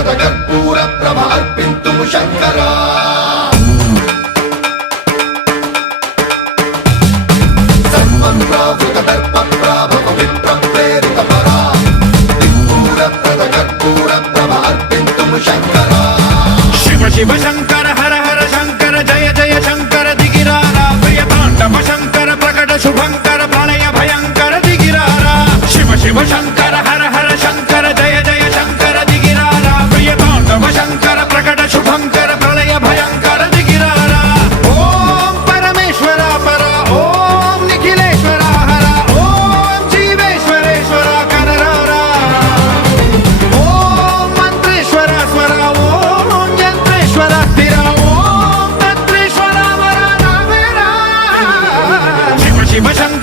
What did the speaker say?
శూరప్రద కర్పూర ప్రభ అర్పింతుము శంకరా సన్మన్రావృత దర్ప ప్రాభవ విప్ర ప్రేరిత పరా శూరప్రద కర్పూర ప్రభ అర్పింతుము శంకరా శివ శివ శంకర హర హర శంకర జయ జయ శంకర దిగిరారా ప్రియ తాండవ శంకర ప్రకట శుభంకర ప్రళయ భయంకర దిగిరారా శివ శివ శంకర హర హర శంకర జయ జయ శంకర దిగిరారా ప్రియ తాండవ శంకర ప్రకట శుభంకర ప్రళయ భయంకర దిగిరారా ఓం పరమేశ్వర పర ఓం నిఖిలేశ్వర హర ఓం జీవేశ్వరేశ్వర కరరారా ఓం మంత్రేశ్వర స్వర ఓం యంత్రేశ్వర స్థిర ఓం తంత్రేశ్వర వర రావేరా శివ శివ శంకర